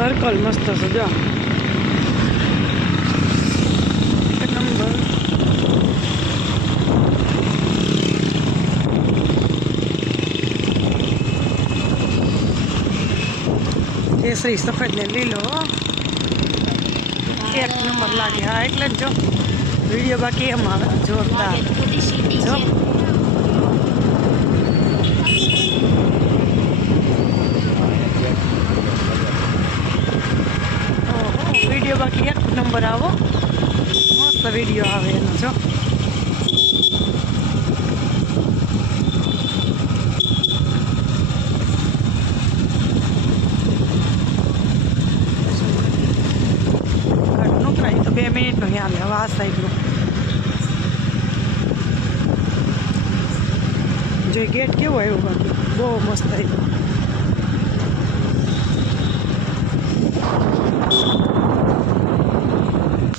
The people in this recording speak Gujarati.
સર્કલ મસ્ત છે જો એક નંબર. કેસરી સફેદ ને લીલો એક નંબર લાગે. હા એટલે જ જો વિડીયો બાકી એમ આવે જોરદાર. જો વિડીયો બાકી એક નંબર આવો મસ્ત વિડીયો આવે એનો જો. ઘરનું કાંઈ તો 2 મિનિટનો ખ્યાલ હવે આ સાઈડનું જો ગેટ કેવું આવ્યું બાકી બહુ મસ્ત આવ્યું.